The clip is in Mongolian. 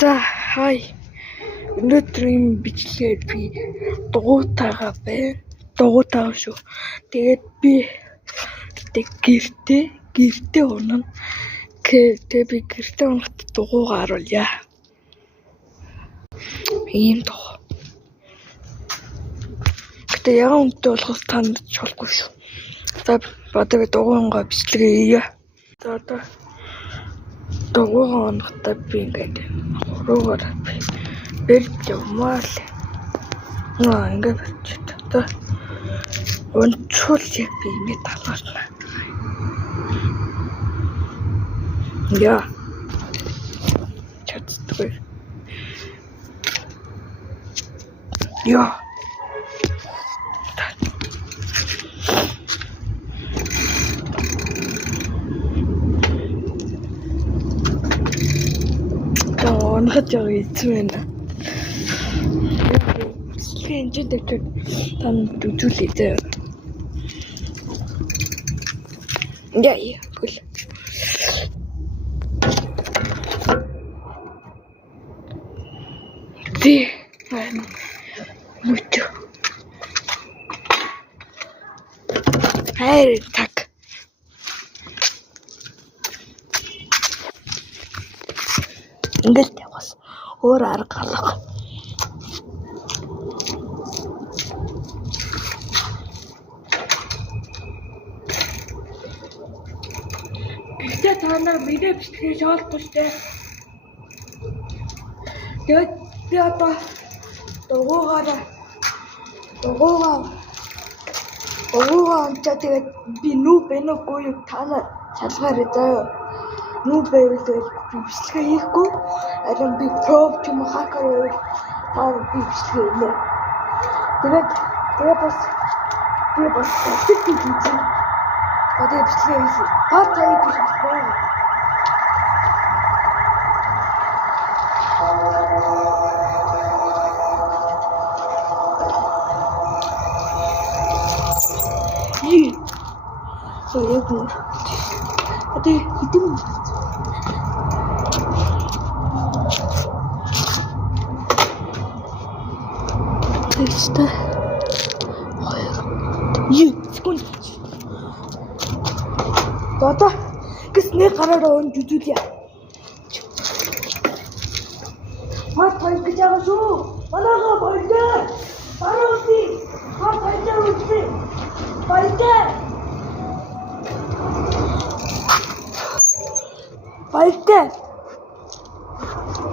За хай. Өнөөдрийн бичлэгээр би дугуйтайгаа байна. Дугуйтайгаа шүү. Тэгээд би гэртээ унана. Тэгээд би гэртээ унахад дугуйгаа харуулъя. Ийм дугуй. Гэтэ ягаан үнэтэй болохоос та нарт шалахгүй шүү. За одоо дугуйгаа бичлэгээ хийе. За одоо дугуйгаа унахтаа би ингээд хуруугаар бэлд явмаа л. Ингээд болчих. Одоо унчвал яг би ингээд талаарна. Яа. Чаддгүй. Яа. Онхож байгаа эзэн байна. Бичлэгийн энэ дэвтэр танд үзүүлээ дээ. Яа, гүл. Мөчө. Хайр так. Ингээд яваас өөр арга алга. Гэтэ та нар мэдээ бичлэгээ шаардлагатай шүү дээ. Тэгээд би одоо дугуйгаа онцоо тэгээд би нүү бэнэ үгүй юу та нар шалгаарай заяа. Нүү байвал тэгээд би бичлэгээ хийхгүй. Харин би про ч юм уу хакер байвал таа би бичлэгээ хийнэ. Тэгээд би бас бичлэгээ хийсэн. Одоо бичлэгээ хийсэн. Та таяг гэж байна. So яг нь одоо хэдэн Тэстэй 2 секунд. Одоо гэснээ гараараа өн жүжүүлье. Маа тань гэж байгаа шүү. Манайгаа болдоо. Барууси. Маа тань үгүй. Баяртай.